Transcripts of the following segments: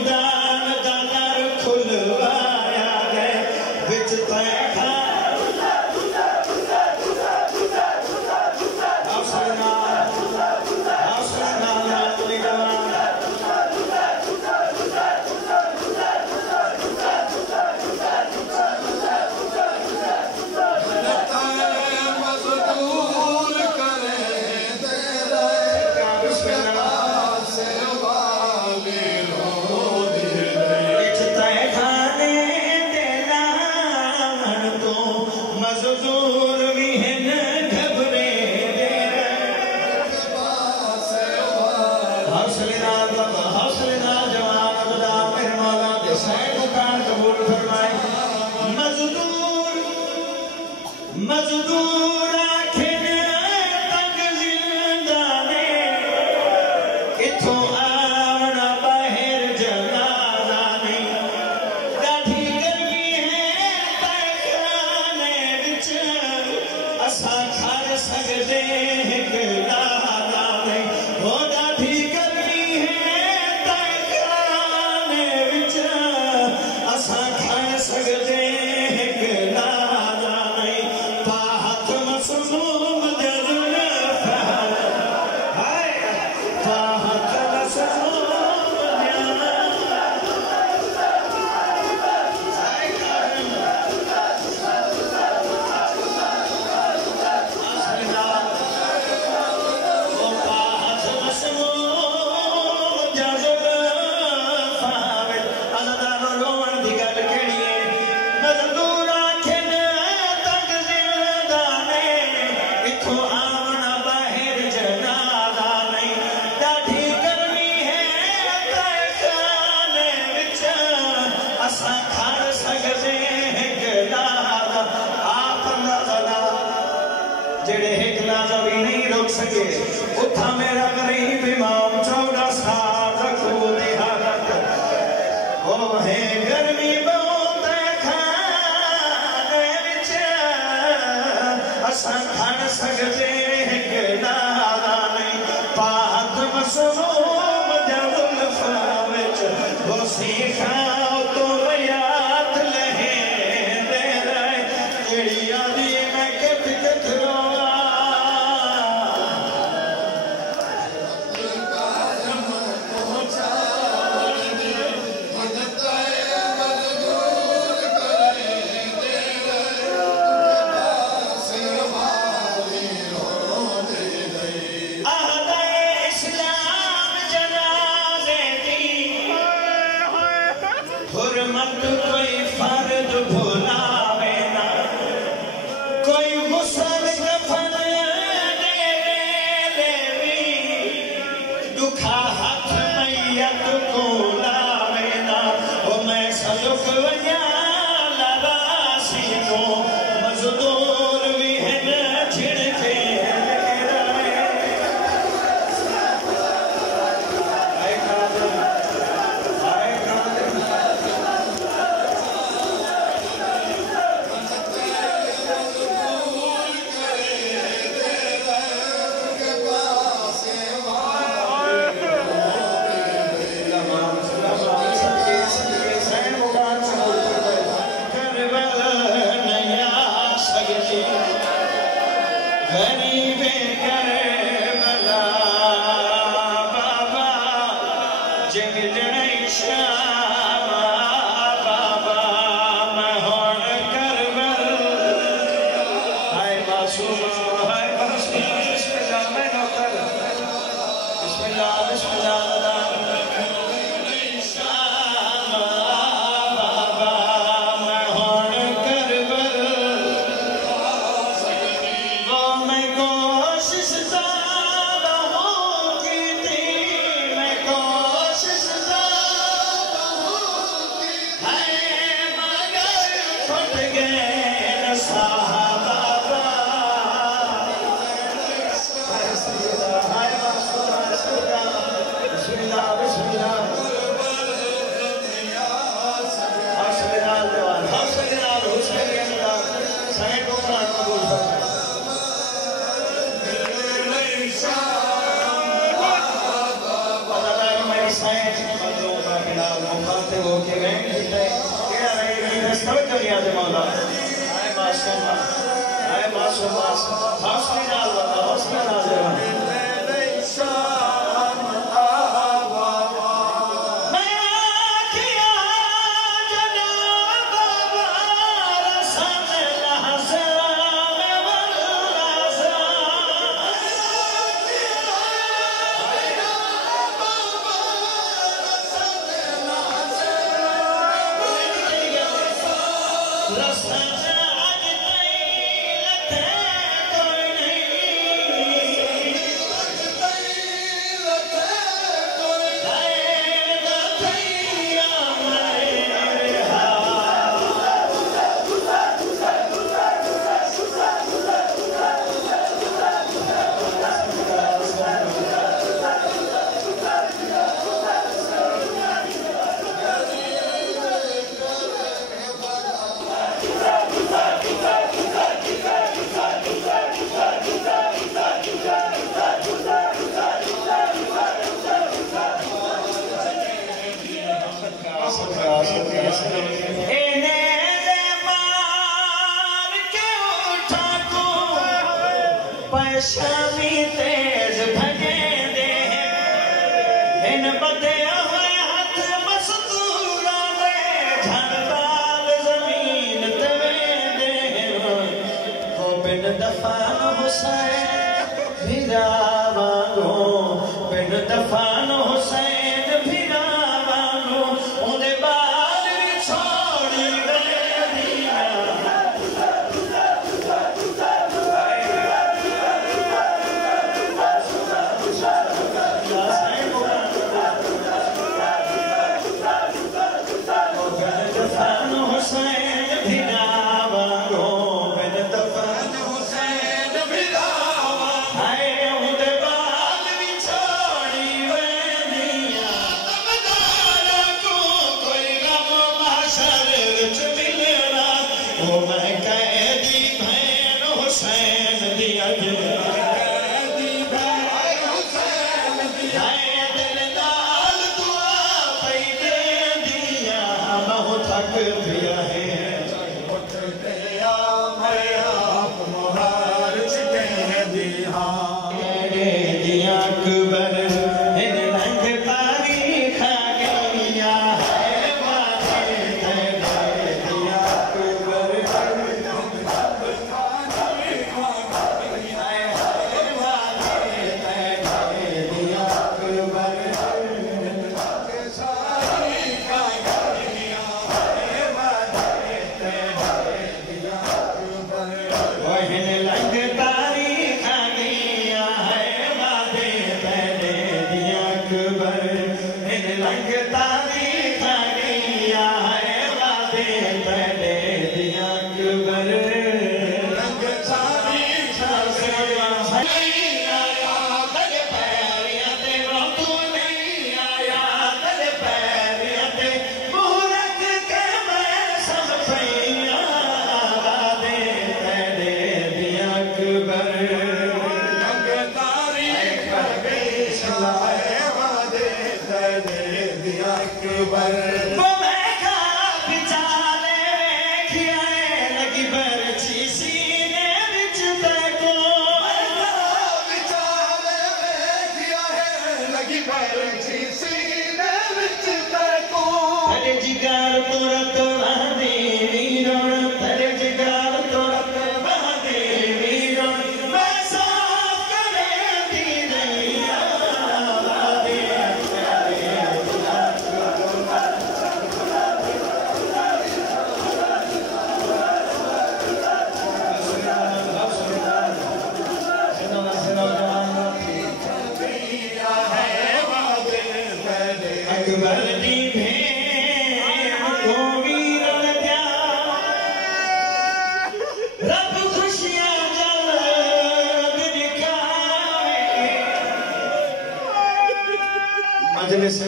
खुदान दा दर खुलवाया गए विच तैखा मजदूर आखिर तक जिंदा ने इथों आवना बाहर जनाजा नहीं काठी गर्मी है तैखाने विच असा खड़ सकदे हिक लादा नहीं हो काठी गर्मी है तैखाने विच असा खड़ सकदे जेड़े एक लाजा भी नहीं रोक सके उठा मेरा गरीब इमाम 14 साल रखो दी हालत ओ है गर्मी बहुत खाने विच असा खड़ सकदे एक लाजा नहीं पाक मसूम जल फाविच वो सीखा तो याद लहे दे रहे जेड़ी आदि मैं कित हुर्मत कोई फर्ज भुलावे ना कोई गुस्ल कफन देवी दुखा हाथ मैयत को लावे ना ओ मैं सलुक वजा लरासी को मजदूर भी है न छिड़के के मैं तेरा रे रास्ता में चल गया मौला आए मासूम हौसले नाल बता हौसले नाल शामी तेज भगे दे इन बदे हुए हाथ मस्तूरा में झड़बाल जमीन तवे दे हो बिन दफान हुसैन भिरा वांगो बिन दफान हुसैन भिरा वांगो उन्हें बाद भी छोड़ी गए दिया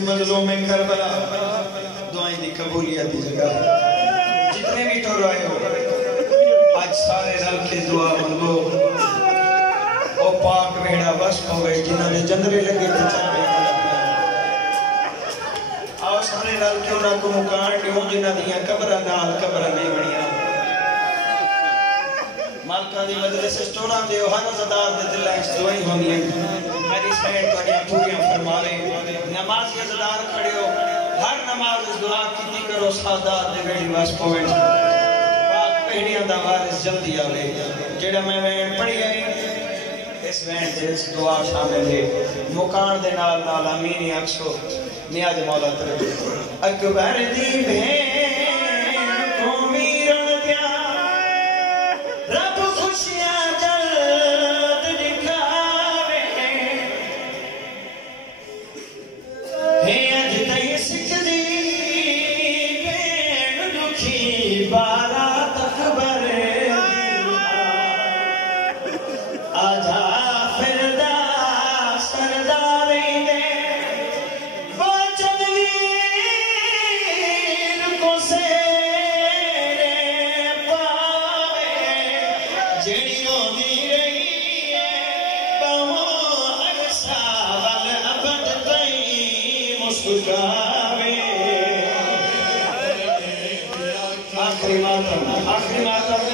मंजिलों में करबला दुआएं दी कबूलियत की जगह जितने भी टोर आए हो आज सारे रल के दुआ मंगो ओ पाक वेड़ा बस होवे जिन्हां दे जंदरे लगे ते चल आओ सारे रल के उन्हां को मुकान दिओ जिन्हां दियां कब्रां नाल कब्रां नहीं बणियां मालका दी मजलिस स्टोरा दे हर अज़ादार दे दिल विच दुआई होंदी मेरी सैन तुहाडियां पूरियां फरमावे नमाज़ी अज़ादार खड़े हो हर नमाज दुआ कीती करो सादात दे वेड़ी वास पवे पाक पहड़ियां दा वारिस जल्दी आवे जेड़ा मैं वैन पढ़ी है इस वैन दे दुआ शामिल है मुकान दे नाल नाल आमीन अक्सो नियाज मौला तरफ अकबर दी भेन को वीरण दिया रब खुशियां जल्द दिखावे हे अज तई सिकदी भेन दुखी बारात अकबर आजा फिरदा सरदारी दे बचनवीर को सेरे पावे जेड़ी होंदी रही है बहु अरसा वल अबद तई मुस्कुरावे आखिरी मातम